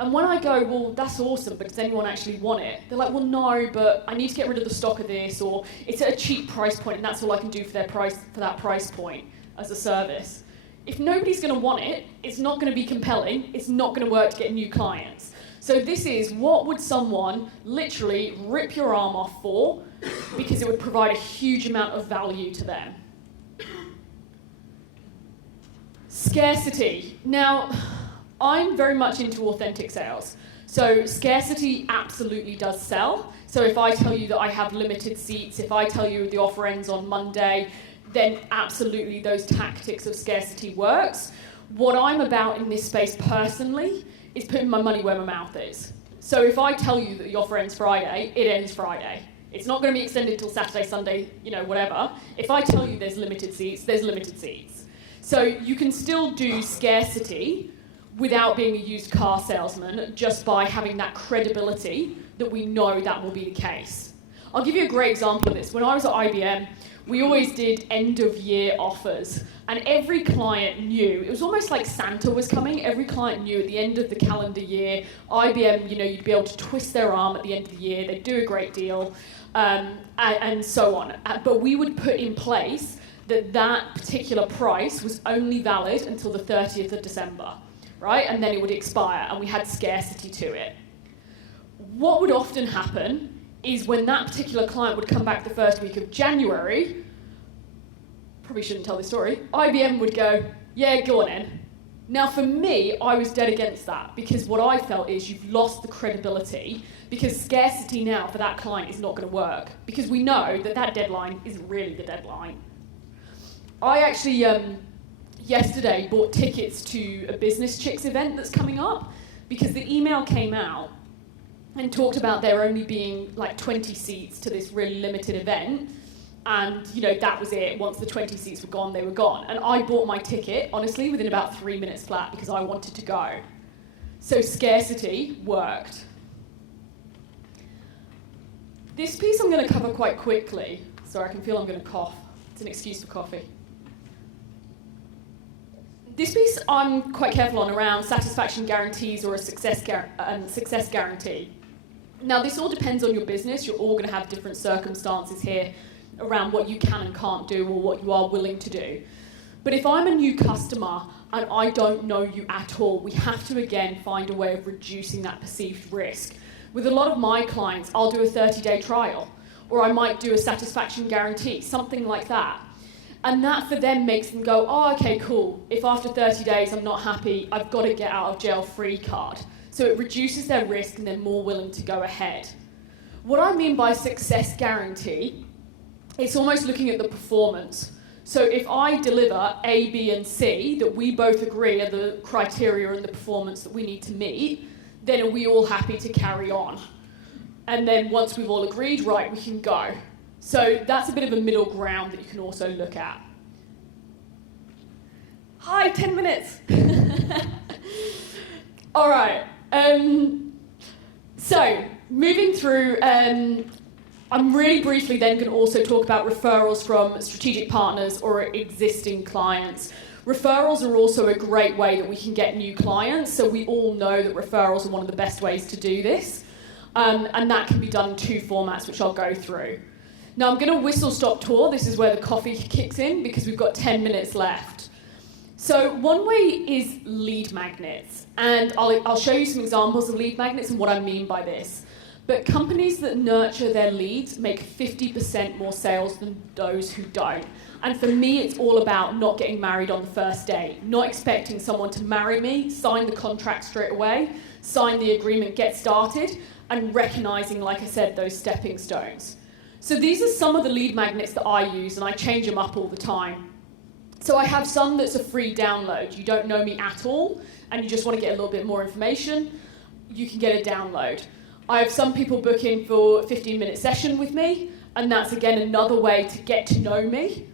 And when I go, well, that's awesome, but does anyone actually want it? They're like, well, no, but I need to get rid of the stock of this, or it's at a cheap price point and that's all I can do for that price point as a service. If nobody's going to want it, it's not going to be compelling, it's not going to work to get new clients. So this is, what would someone literally rip your arm off for because it would provide a huge amount of value to them? Scarcity. Now, I'm very much into authentic sales. So scarcity absolutely does sell. So if I tell you that I have limited seats, if I tell you the offer ends on Monday, then absolutely those tactics of scarcity works. What I'm about in this space personally is putting my money where my mouth is. So if I tell you that the offer ends Friday, it ends Friday. It's not going to be extended till Saturday, Sunday, whatever. If I tell you there's limited seats, there's limited seats. So you can still do scarcity without being a used car salesman, just by having that credibility that we know that will be the case. I'll give you a great example of this. When I was at IBM, we always did end-of-year offers, and every client knew, it was almost like Santa was coming, every client knew at the end of the calendar year, IBM, you'd be able to twist their arm at the end of the year, they'd do a great deal, and so on. But we would put in place that particular price was only valid until the 30th of December. Right? And then it would expire, and we had scarcity to it. What would often happen is when that particular client would come back the first week of January, probably shouldn't tell this story, IBM would go, yeah, go on in. Now for me, I was dead against that, because what I felt is you've lost the credibility, because scarcity now for that client is not going to work, because we know that deadline isn't really the deadline. I actually yesterday bought tickets to a Business Chicks event that's coming up because the email came out and talked about there only being like 20 seats to this really limited event. And, you know, that was it. Once the 20 seats were gone, they were gone. And I bought my ticket, honestly, within about 3 minutes flat because I wanted to go. So scarcity worked. This piece I'm going to cover quite quickly. Sorry, I can feel I'm going to cough. It's an excuse for coffee. This piece I'm quite careful on around satisfaction guarantees or a success guarantee. Now, this all depends on your business. You're all going to have different circumstances here around what you can and can't do or what you are willing to do. But if I'm a new customer and I don't know you at all, we have to, again, find a way of reducing that perceived risk. With a lot of my clients, I'll do a 30-day trial, or I might do a satisfaction guarantee, something like that. And that for them makes them go, oh, okay, cool. If after 30 days I'm not happy, I've got to get out of jail free card. So it reduces their risk and they're more willing to go ahead. What I mean by success guarantee, it's almost looking at the performance. So if I deliver A, B, and C that we both agree are the criteria and the performance that we need to meet, then are we all happy to carry on? And then once we've all agreed, right, we can go. So that's a bit of a middle ground that you can also look at. Hi, 10 minutes. All right. So moving through, I'm really briefly then going to also talk about referrals from strategic partners or existing clients. Referrals are also a great way that we can get new clients. So we all know that referrals are one of the best ways to do this. And that can be done in 2 formats, which I'll go through. Now, I'm going to whistle-stop tour. This is where the coffee kicks in because we've got 10 minutes left. So one way is lead magnets. And I'll show you some examples of lead magnets and what I mean by this. But companies that nurture their leads make 50% more sales than those who don't. And for me, it's all about not getting married on the first date, not expecting someone to marry me, sign the contract straight away, sign the agreement, get started, and recognizing, like I said, those stepping stones. So these are some of the lead magnets that I use, and I change them up all the time. So I have some that's a free download. You don't know me at all, and you just want to get a little bit more information, you can get a download. I have some people book in for a 15-minute session with me, and that's, again, another way to get to know me.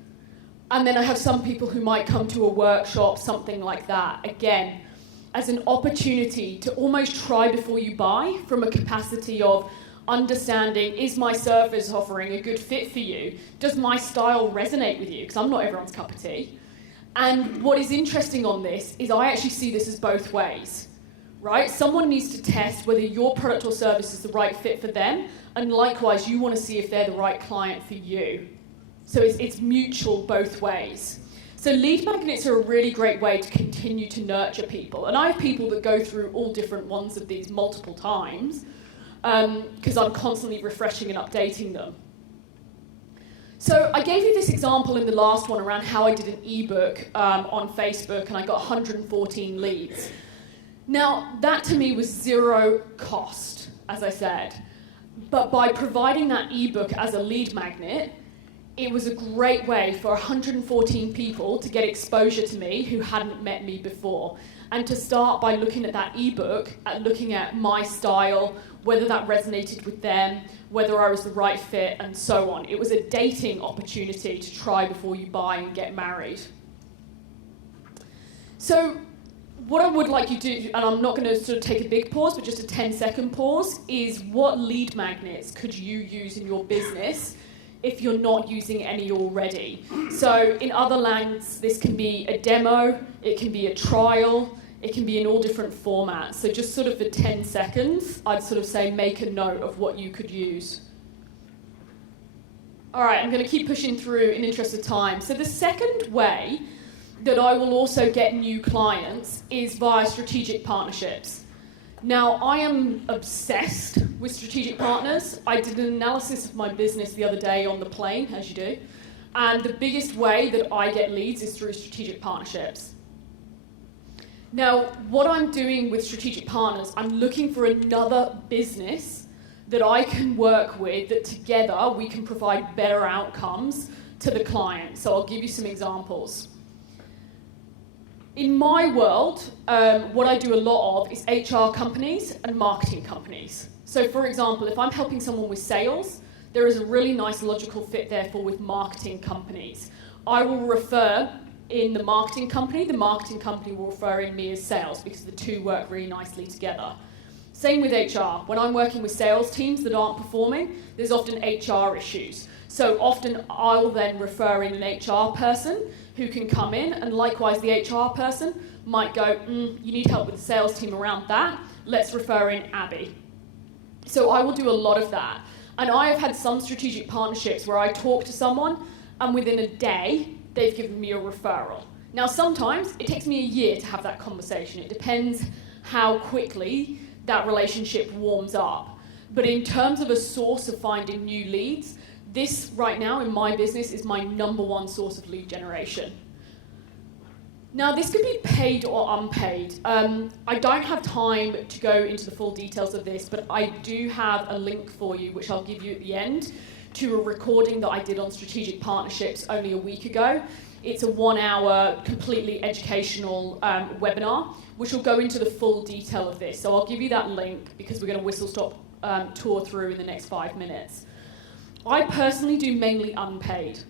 And then I have some people who might come to a workshop, something like that, again, as an opportunity to almost try before you buy from a capacity of understanding, is my service offering a good fit for you? Does my style resonate with you? Because I'm not everyone's cup of tea. And what is interesting on this is I actually see this as both ways, right? Someone needs to test whether your product or service is the right fit for them, and likewise, you want to see if they're the right client for you. So it's mutual both ways. So lead magnets are a really great way to continue to nurture people. And I have people that go through all different ones of these multiple times, because I'm constantly refreshing and updating them. So I gave you this example in the last one around how I did an ebook on Facebook, and I got 114 leads. Now, that to me was 0 cost, as I said. But by providing that ebook as a lead magnet, it was a great way for 114 people to get exposure to me who hadn't met me before. And to start by looking at that ebook, at looking at my style, whether that resonated with them, whether I was the right fit, and so on. It was a dating opportunity to try before you buy and get married. So what I would like you to do, and I'm not going to sort of take a big pause, but just a 10-second pause, is what lead magnets could you use in your business if you're not using any already? So in other lands, this can be a demo, it can be a trial, it can be in all different formats. So just sort of for 10 seconds, I'd sort of say make a note of what you could use. All right, I'm going to keep pushing through in interest of time. So the second way that I will also get new clients is via strategic partnerships. Now, I am obsessed with strategic partners. I did an analysis of my business the other day on the plane, as you do, and the biggest way that I get leads is through strategic partnerships. Now, what I'm doing with strategic partners, I'm looking for another business that I can work with, that together we can provide better outcomes to the client. So I'll give you some examples. In my world, what I do a lot of is HR companies and marketing companies. So for example, if I'm helping someone with sales, there is a really nice logical fit therefore with marketing companies. I will refer in the marketing company will refer in me as sales because the two work really nicely together. Same with HR. When I'm working with sales teams that aren't performing, there's often HR issues. So often I will then refer in an HR person who can come in, and likewise the HR person might go, you need help with the sales team around that, let's refer in Abbie. So I will do a lot of that. And I have had some strategic partnerships where I talk to someone and within a day, they've given me a referral. Now, sometimes it takes me a year to have that conversation. It depends how quickly that relationship warms up. But in terms of a source of finding new leads, this right now in my business is my #1 source of lead generation. Now, this could be paid or unpaid. I don't have time to go into the full details of this, but I do have a link for you, which I'll give you at the end, to a recording that I did on strategic partnerships only a week ago. It's a 1-hour, completely educational webinar, which will go into the full detail of this. So I'll give you that link because we're going to whistle-stop tour through in the next 5 minutes. I personally do mainly unpaid.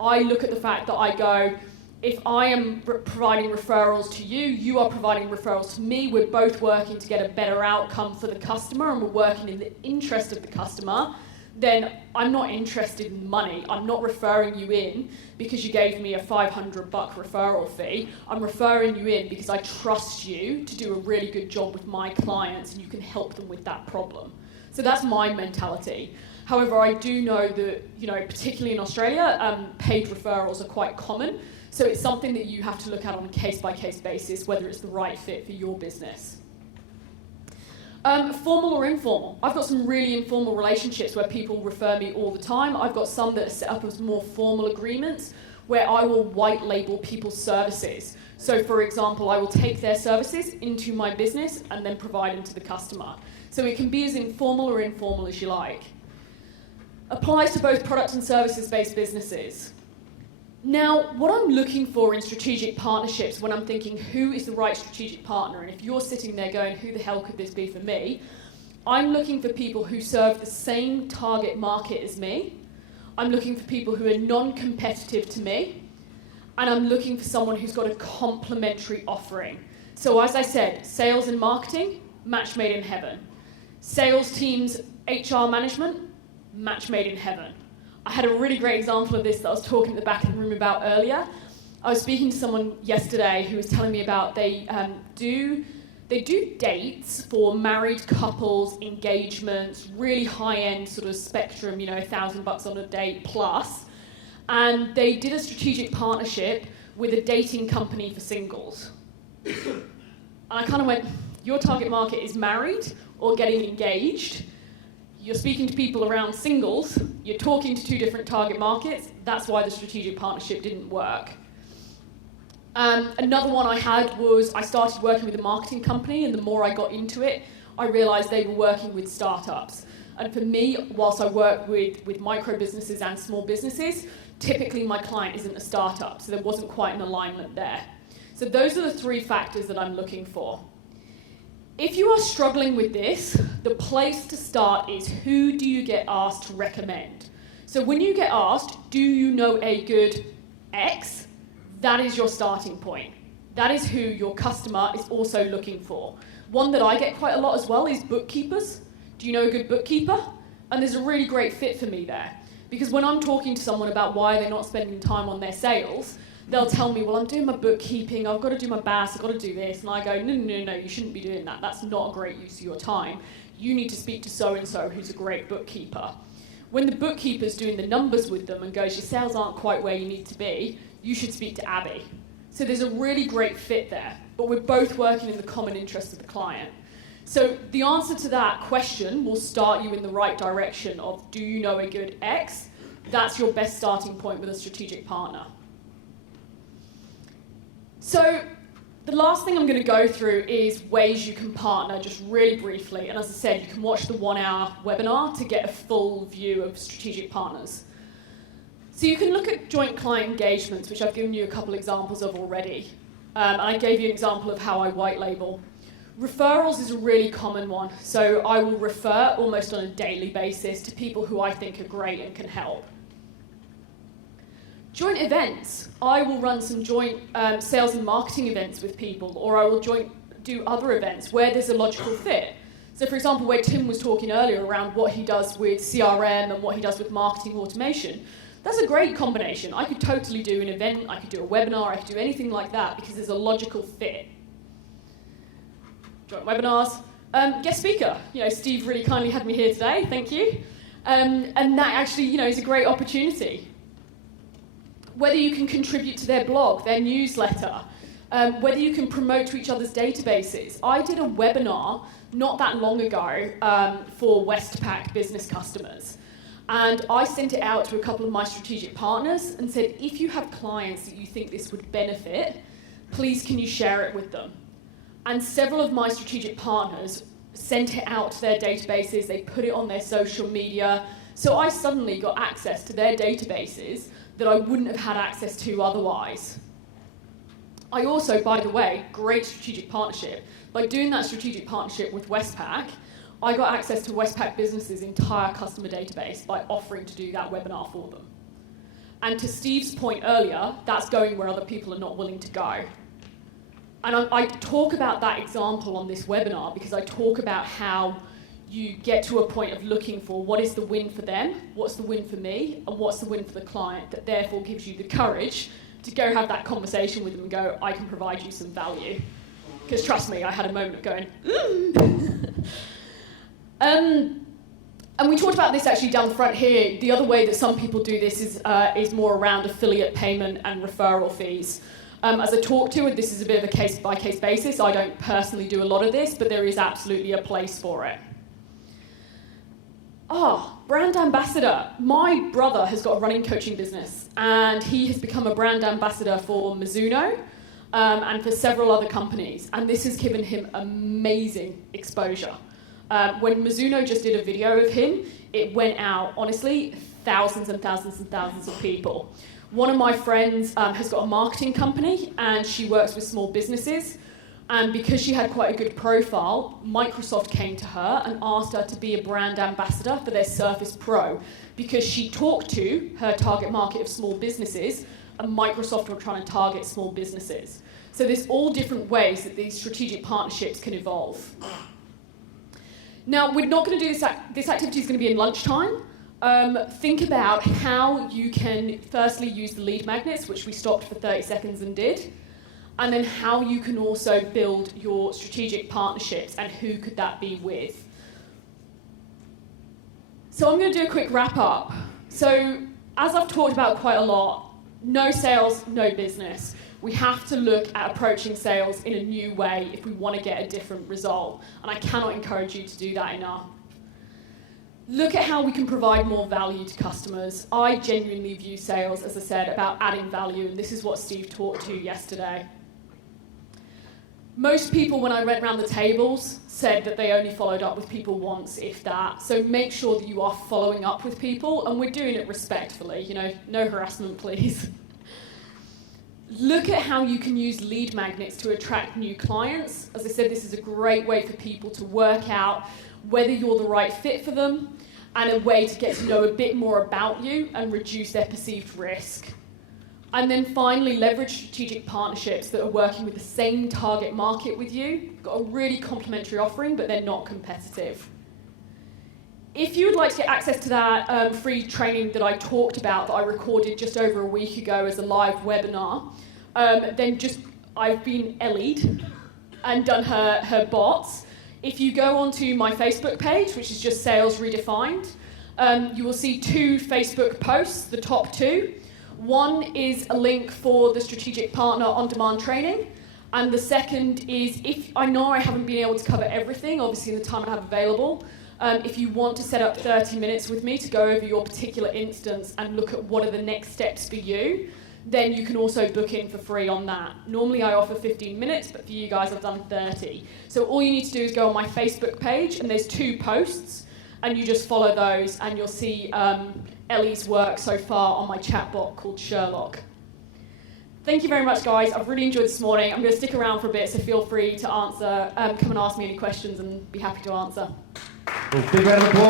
I look at the fact that I go, if I am providing referrals to you, you are providing referrals to me, we're both working to get a better outcome for the customer and we're working in the interest of the customer, then I'm not interested in money. I'm not referring you in because you gave me a $500 referral fee. I'm referring you in because I trust you to do a really good job with my clients and you can help them with that problem. So that's my mentality. However, I do know that, particularly in Australia, paid referrals are quite common. So it's something that you have to look at on a case-by-case basis, whether it's the right fit for your business. Formal or informal? I've got some really informal relationships where people refer me all the time. I've got some that are set up as more formal agreements where I will white label people's services. So for example, I will take their services into my business and then provide them to the customer. So it can be as informal or informal as you like. Applies to both product and services-based businesses. Now, what I'm looking for in strategic partnerships when I'm thinking who is the right strategic partner, and if you're sitting there going, who the hell could this be for me? I'm looking for people who serve the same target market as me. I'm looking for people who are non-competitive to me. And I'm looking for someone who's got a complementary offering. So as I said, sales and marketing, match made in heaven. Sales teams, HR management, match made in heaven. I had a really great example of this that I was talking at the back of the room about earlier. I was speaking to someone yesterday who was telling me about they do dates for married couples, engagements, really high-end sort of spectrum, $1,000 on a date plus. And they did a strategic partnership with a dating company for singles. And I kind of went, your target market is married or getting engaged. You're speaking to people around singles, you're talking to two different target markets, that's why the strategic partnership didn't work. Another one I had was I started working with a marketing company, and the more I got into it, I realised they were working with startups. And for me, whilst I work with micro businesses and small businesses, typically my client isn't a startup, so there wasn't quite an alignment there. So those are the 3 factors that I'm looking for. If you are struggling with this, the place to start is who do you get asked to recommend? So when you get asked, do you know a good X? That is your starting point. That is who your customer is also looking for. One that I get quite a lot as well is bookkeepers. Do you know a good bookkeeper? And there's a really great fit for me there. Because when I'm talking to someone about why they're not spending time on their sales, they'll tell me, well, I'm doing my bookkeeping, I've got to do my BAS, I've got to do this. And I go, no, you shouldn't be doing that. That's not a great use of your time. You need to speak to so-and-so who's a great bookkeeper. When the bookkeeper's doing the numbers with them and goes, your sales aren't quite where you need to be, you should speak to Abbie. So there's a really great fit there, but we're both working in the common interest of the client. So the answer to that question will start you in the right direction of, do you know a good X? That's your best starting point with a strategic partner. So the last thing I'm going to go through is ways you can partner, just really briefly. And as I said, you can watch the 1-hour webinar to get a full view of strategic partners. So you can look at joint client engagements, which I've given you a couple examples of already. And I gave you an example of how I white label. Referrals is a really common one. So I will refer almost on a daily basis to people who I think are great and can help. Joint events. I will run some joint sales and marketing events with people, or I will do other events where there's a logical fit. So for example, where Tim was talking earlier around what he does with CRM and what he does with marketing automation, that's a great combination. I could totally do an event, I could do a webinar, I could do anything like that because there's a logical fit. Joint webinars. Guest speaker. Steve really kindly had me here today, thank you. And that actually, is a great opportunity. Whether you can contribute to their blog, their newsletter, whether you can promote to each other's databases. I did a webinar not that long ago for Westpac business customers. And I sent it out to a couple of my strategic partners and said, if you have clients that you think this would benefit, please can you share it with them? And several of my strategic partners sent it out to their databases, they put it on their social media. So I suddenly got access to their databases that I wouldn't have had access to otherwise. I also, by the way, great strategic partnership. By doing that strategic partnership with Westpac, I got access to Westpac Business's entire customer database by offering to do that webinar for them. And to Steve's point earlier, that's going where other people are not willing to go. And I talk about that example on this webinar because I talk about how you get to a point of looking for what is the win for them, what's the win for me, and what's the win for the client, that therefore gives you the courage to go have that conversation with them and go, I can provide you some value. Because trust me, I had a moment of going, and we talked about this actually down the front here. The other way that some people do this is more around affiliate payment and referral fees. As I talk to it, this is a bit of a case-by-case basis. I don't personally do a lot of this, but there is absolutely a place for it. Brand ambassador. My brother has got a running coaching business, and he has become a brand ambassador for Mizuno and for several other companies, and this has given him amazing exposure. When Mizuno just did a video of him, it went out, honestly, thousands and thousands and thousands of people. One of my friends has got a marketing company, and she works with small businesses. And because she had quite a good profile, Microsoft came to her and asked her to be a brand ambassador for their Surface Pro because she talked to her target market of small businesses, and Microsoft were trying to target small businesses. So there's all different ways that these strategic partnerships can evolve. Now, we're not going to do this. This activity is going to be in lunchtime. Think about how you can firstly use the lead magnets, which we stopped for 30 seconds and did. And then how you can also build your strategic partnerships and who could that be with. So I'm going to do a quick wrap up. So as I've talked about quite a lot, no sales, no business. We have to look at approaching sales in a new way if we want to get a different result. And I cannot encourage you to do that enough. Look at how we can provide more value to customers. I genuinely view sales, as I said, about adding value, and this is what Steve talked to yesterday. Most people, when I went around the tables, said that they only followed up with people once, if that. So make sure that you are following up with people, and we're doing it respectfully. No harassment, please. Look at how you can use lead magnets to attract new clients. As I said, this is a great way for people to work out whether you're the right fit for them, and a way to get to know a bit more about you and reduce their perceived risk. And then finally, leverage strategic partnerships that are working with the same target market with you. Got a really complementary offering, but they're not competitive. If you would like to get access to that free training that I talked about, that I recorded just over a week ago as a live webinar, then I've been Ellie'd and done her bots. If you go onto my Facebook page, which is just Sales Redefined, you will see 2 Facebook posts, the top 2. One is a link for the strategic partner on-demand training, and the second is, if I know I haven't been able to cover everything, obviously in the time I have available, if you want to set up 30 minutes with me to go over your particular instance and look at what are the next steps for you, then you can also book in for free on that. Normally I offer 15 minutes, but for you guys I've done 30. So all you need to do is go on my Facebook page, and there's 2 posts, and you just follow those, and you'll see Ellie's work so far on my chatbot called Sherlock. Thank you very much, guys. I've really enjoyed this morning. I'm going to stick around for a bit, so feel free to answer, come and ask me any questions and be happy to answer. Well, big round of applause.